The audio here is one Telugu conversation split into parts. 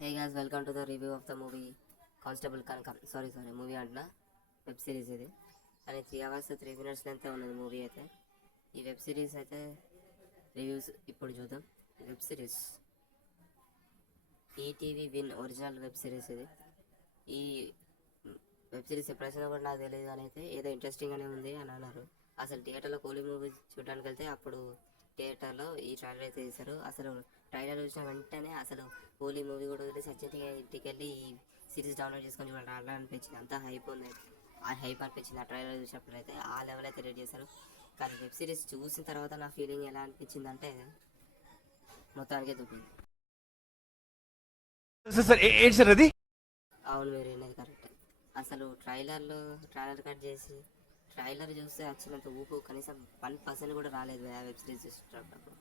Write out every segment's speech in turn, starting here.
Hey guys, welcome to the review of the movie Constable Kanakam. Sorry, movie అంటున్నా వెబ్ సిరీస్ ఇది. అని 3 hours 3 minutes లెంత్ ఉన్నది మూవీ అయితే. ఈ వెబ్ సిరీస్ అయితే రివ్యూస్ ఇప్పుడు చూద్దాం. Web series ETV win original web series ఇది. ఈ వెబ్ సిరీస్ ఎప్పుడైనా కూడా నాకు తెలియదు అని అయితే ఏదో ఇంట్రెస్టింగ్గానే ఉంది అని అన్నారు. అసలు థియేటర్లో కూలీ మూవీ చూడడానికి వెళ్తే అప్పుడు థియేటర్లో ఈ ట్రైలర్ అయితే తీశారు. అసలు ట్రైలర్ చూసిన వెంటనే అసలు కూలీ మూవీ కూడా వదిలేసి వచ్చేటిగా ఇంటికి వెళ్ళి ఈ సిరీస్ డౌన్లోడ్ చేసుకొని చూడాలి అలా అనిపించింది. అంతా హైప్ ఉంది, ఆ హైప్ అనిపించింది ఆ ట్రైలర్ చూసినప్పుడు అయితే. ఆ లెవెల్ అయితే రెడీ చేశారు. కానీ వెబ్ సిరీస్ చూసిన తర్వాత నా ఫీలింగ్ ఎలా అనిపించింది అంటే మొత్తానికే దుబ్బింది. అవును, మీరు విన్నది కరెక్ట్. అసలు ట్రైలర్ కట్ చేసి ట్రైలర్ చూస్తే వచ్చినంత ఊపు కనీసం 1% కూడా రాలేదు ఆ వెబ్ సిరీస్ చూసేటప్పుడు.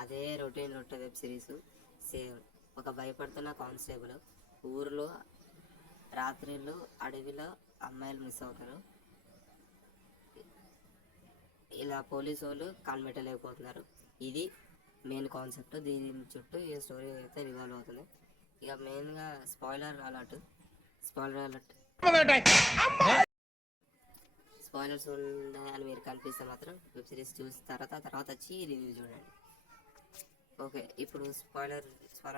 అదే రొటీన్ వెబ్ సిరీస్. సేమ్ ఒక భయపడుతున్న కానిస్టేబుల్ ఊరిలో రాత్రిళ్ళు అడవిలో అమ్మాయిలు మిస్ అవుతారు. ఇలా పోలీసు వాళ్ళు కనిపెట్టలేకపోతున్నారు. ఇది మెయిన్ కాన్సెప్ట్. దీని చుట్టూ ఈ స్టోరీ అయితే రివాల్వ్ అవుతుంది. ఇక మెయిన్గా స్పాయిలర్స్ ఉన్నాయని మీరు కనిపిస్తే మాత్రం వెబ్ సిరీస్ చూసిన తర్వాత వచ్చి రివ్యూ చూడండి. ఓకే, ఇప్పుడు స్పాయిలర్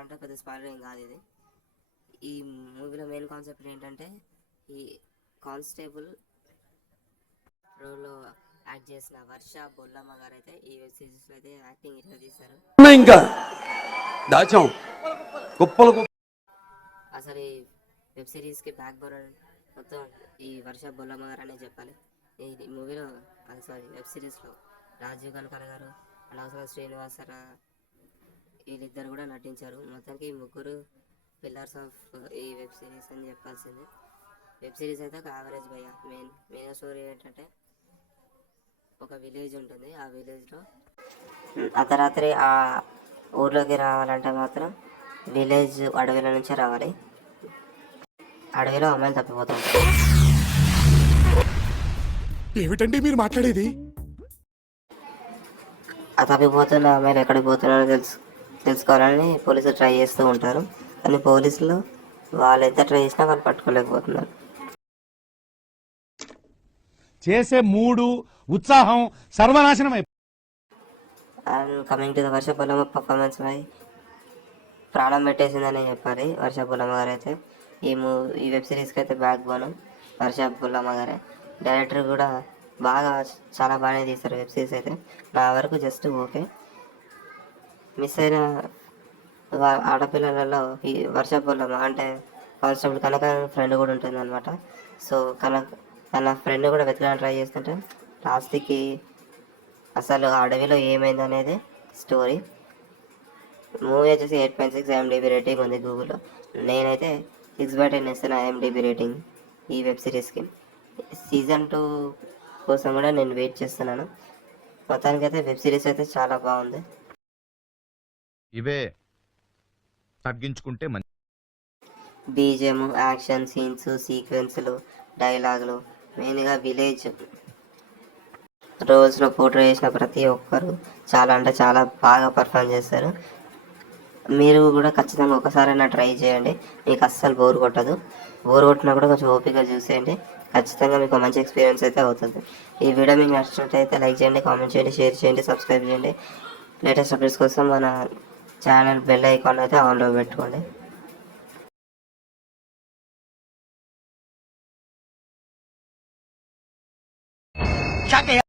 అంటే పెద్ద స్పాయిలర్ ఏం కాదు ఇది. ఈ మూవీలో మెయిన్ కాన్సెప్ట్ ఏంటంటే ఈ కానిస్టేబుల్ రోల్లో యాక్ట్ చేసిన వర్ష బొల్లమ్మ గారు అయితే ఈ వెబ్ సిరీస్లో అయితే యాక్టింగ్ ఇట్లా తీశారు. అసలు ఈ వెబ్ సిరీస్కి బ్యాక్ బోన్ మొత్తం ఈ వర్ష బొల్లమ్మ గారు అనే చెప్పాలి. ఈ మూవీలో వెబ్ సిరీస్లో రాజీవ్ కనకాల గారు అండ్ అవసరం శ్రీనివాసరా వీళ్ళిద్దరు కూడా నటించారు. మొత్తానికి ఈ ముగ్గురు పిల్లర్స్ ఆఫ్ ఈ వెబ్ సిరీస్ అని చెప్పాల్సింది. వెబ్ సిరీస్ అయితే ఒక యావరేజ్ భయ్య. మెయిన్ స్టోరీ ఏంటంటే ఒక విలేజ్ ఉంటుంది. ఆ విలేజ్లో అర్ధరాత్రి ఆ ఊర్లోకి రావాలంటే మాత్రం విలేజ్ అడవిలో నుంచే రావాలి. అడవిలో అమ్మాయిలు తప్పిపోతుంది. ఏమిటండి మీరు మాట్లాడేది? ఆ తప్పిపోతున్న అమ్మాయిలు ఎక్కడికి పోతున్నారో తెలుసుకోవాలని పోలీసులు ట్రై చేస్తూ ఉంటారు. కానీ పోలీసులు వాళ్ళు ఎంత ట్రై చేసినా వాళ్ళు పట్టుకోలేకపోతున్నారు. చేసే మూడు ఉత్సాహం సర్వనాశనం అయిపోయింది. And coming to the Varsha Bollamma performance పై ప్రాణం పెట్టేసిందని చెప్పాలి వర్ష బొల్లమ్మ గారు అయితే. ఈ వెబ్ సిరీస్కి అయితే బ్యాక్ బోన్ వర్ష బొల్లమ్మ గారే. డైరెక్టర్ కూడా చాలా బాగానే తీస్తారు వెబ్ సిరీస్ అయితే. నా వరకు జస్ట్ ఓకే. మిస్ అయిన ఆడపిల్లలలో ఈ వర్ష బొల్లమ్మ అంటే కానిస్టేబుల్ కనుక ఫ్రెండ్ కూడా ఉంటుంది అనమాట. సో తన ఫ్రెండ్ కూడా వెతకడానికి ట్రై చేస్తుంటే లాస్ట్కి అసలు అడవిలో ఏమైంది అనేది స్టోరీ. మూవీ వచ్చేసి 8.6 IMDb రేటింగ్ ఉంది గూగుల్లో. నేనైతే 6/10 ఇస్తాను IMDb రేటింగ్ ఈ వెబ్ సిరీస్కి. సీజన్ 2 కోసం కూడా నేను వెయిట్ చేస్తున్నాను. మొత్తానికి అయితే వెబ్ సిరీస్ అయితే చాలా బాగుంది. ఇవే తగ్గించుకుంటే మంచి. బీజిఎం, యాక్షన్ సీన్స్, సీక్వెన్స్లు, డైలాగులు, మెయిన్గా విలేజ్ రోల్స్లో పోర్ట్రే చేసిన ప్రతి ఒక్కరు చాలా అంటే చాలా బాగా పర్ఫామ్ చేస్తారు. మీరు కూడా ఖచ్చితంగా ఒకసారైనా ట్రై చేయండి. మీకు అస్సలు బోర్ కొట్టదు. బోర్ కొట్టినా కూడా కొంచెం ఓపిక చూసేయండి. ఖచ్చితంగా మీకు మంచి ఎక్స్పీరియన్స్ అయితే అవుతుంది. ఈ వీడియో మీకు నచ్చినట్టయితే లైక్ చేయండి, కామెంట్ చేయండి, షేర్ చేయండి, సబ్స్క్రైబ్ చేయండి. లేటెస్ట్ అప్డేట్స్ కోసం మన ఛానల్ బెల్ ఐకాన్ అయితే ఆన్లో పెట్టుకోండి.